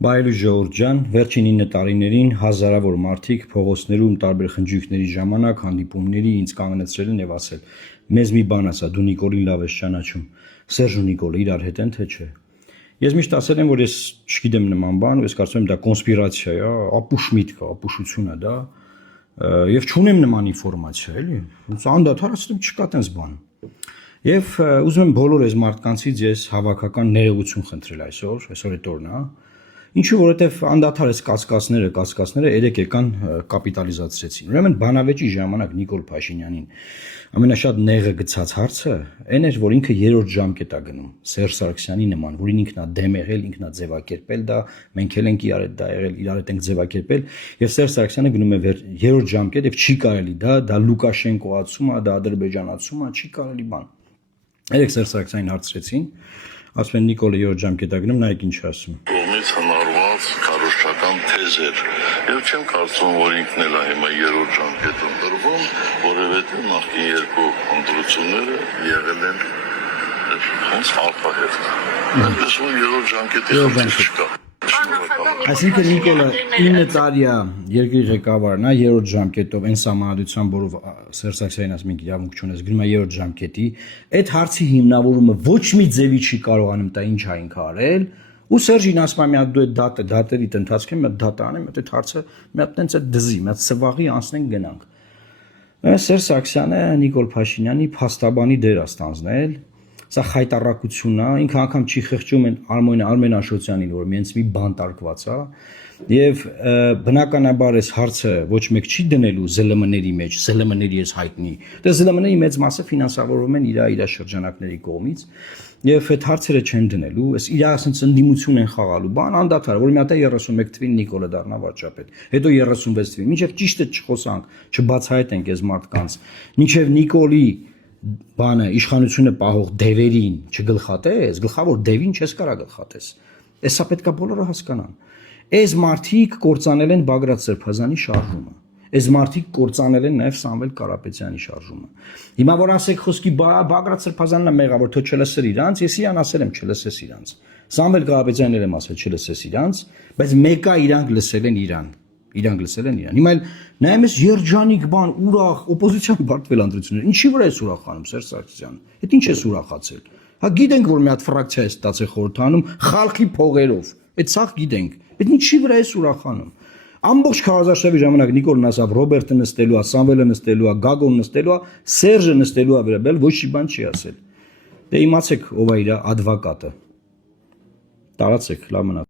Բայելու ժողովուրդ ջան, վերջին 9 տարիներին հազարավոր մարդիկ փողոցներում տարբեր խնջույքների ժամանակ հանդիպումների ինձ կանգնեցրել են եւ ասել. «Մեզ մի բան ասա, դու Նիկոլին լավ ես ճանաչում։ Սերժ ու Նիկոլը իրար հետ են թե չէ»։ Ես միշտ ասել եմ, որ ես չգիտեմ նման բան, ու ես կարծում եմ դա կոնսպիրացիա է, ապուշ միտք է, ապուշություն է դա, եւ չունեմ նման ինֆորմացիա, էլի։ Ոնց անդադար ասում չկա տենց բան։ Եվ ուզում եմ բոլոր այս մարդկանցից ես հավաքական ներողություն խնդրել այսօր այդ օրն է։ Ինչու որովհետև անդադար այս կասկածները երեք եկան կապիտալիզացրեցին։ Ուրեմն բանավեճի ժամանակ Նիկոլ Փաշինյանին ամենաշատ նեղը գցած հարցը այն էր, որ ինքը երրորդ ժամկետ է գնում Սերժ Սարգսյանի նման, որին ինքն է դեմ եղել, ինքն է ձևակերպել դա, մենք էլ ենք իրար հետ դա եղել, իրար հետ ենք ձևակերպել, եւ Սերժ Սարգսյանը գնում է երրորդ ժամկետ եւ չի կարելի դա Լուկաշենկոացում է, դա ադրբեջանացում է, չի կարելի բան։ Երեք Սերժ Սարգսյանին հարցրեցին, ասում են Նիկոլը երրորդ ժամկետ է գնում, նայեք ինչ ասում։ Կողմից հնարված քարոզչական թեզեր եւ չեմ կարծում, որ ինքն էլ է հիմա երրորդ ժամկետում դրվում, որովհետեւ նախկին երկու ընտրությունները եղել են հենց արտահերթ։ Այնպես որ երրորդ ժամկետի խնդիր չկա։ Այսինքն Նիկոլը 9 տարի է երկրի ղեկավարն է երրորդ ժամկետով այն սահմանադրությամբ, որով Սերժ Սարգսյանին ասում ենք իրավունք չունես, գնում է երրորդ ժամկետի, այդ հարցի հիմնավորումը ոչ մի ձևի չի կարողանում տա ինչ այն կարել, ու Սերժին ասում է մի հատ դու այդ դատերի ընթացքում մի հատ դատ անեմ, այդ հարցը մի հատ տենց այդ դզի, մի հատ սվաղի անցնենք գնանք։ Սերժ Սարգսյանը Նիկոլ Փաշինյանի փաստաբանի դեր է ստանձնել։ Սա խայտարակություն է, ինքը անգամ չի խղճում Արմեն Աշոտյանին, որ մենց մի բան տարկված է, եւ բնականաբար այս հարցը ոչ մեկ չի դնելու ԶԼՄ-ների մեջ, ԶԼՄ-ների ես հայտնի։ Դե ԶԼՄ-ների մեծ մասը ֆինանսավորվում են իր շրջանակների կողմից, եւ այդ հարցերը չեն դնելու, այս իր ասենց ընդդիմություն են խաղալու, բան անդադար, որ մի հատ 31 թվին Նիկոլը դառնա վարչապետ, հետո 36 թվին, մինչեւ ճիշտը չխոսանք, չբացահայտենք այս մարդկանց, մինչեւ Նիկոլի բանը իշխանությունը պահող դևերին չգլխատես, գլխավոր դևին չես կարա գլխատես։ Էսա պետքա բոլորը հասկանան։ Այս մարդիկ կործանել են Բագրատ Սրբազանի շարժումը։ Այս մարդիկ կործանել են նաև Սամվել Կարապետյանի շարժումը։ Հիմա որ ասեք խոսքի Բագրատ Սրբազանն է մեղավոր, թո չլսեր իրանց, ես իրան ասել եմ չլսես իրանց։ Սամվել Կարապետյանն եմ ասել չլսես իրանց, բայց մեկը իրանք լսել են իրան։ Իրանք լսել են իրան։ Հիմա էլ նայում ես երջանիկ բան, ուրախ, օպոզիցիան բարձվել անդրություններ։ Ինչի վրա է ուրախանում Սերժ Սարգսյանը։ Այդ ինչ է ուրախացել։ Հա գիտենք որ մի հատ ֆրակցիա է ստացել խորհրդանում խալխի փողերով։ Այդ սաղ գիտենք։ Այդ ինչի վրա է ուրախանում։ Ամբողջ քարոզարշավի ժամանակ Նիկոլն ասավ Ռոբերտը նստելու է, Սամվելը նստելու է, Գագոն նստելու է, Սերժը նստելու է վերաբերել, ոչ մի բան չի ասել։ Դե իմացեք ով է իր ադվոկատը։ Տարածեք, լավ մնա։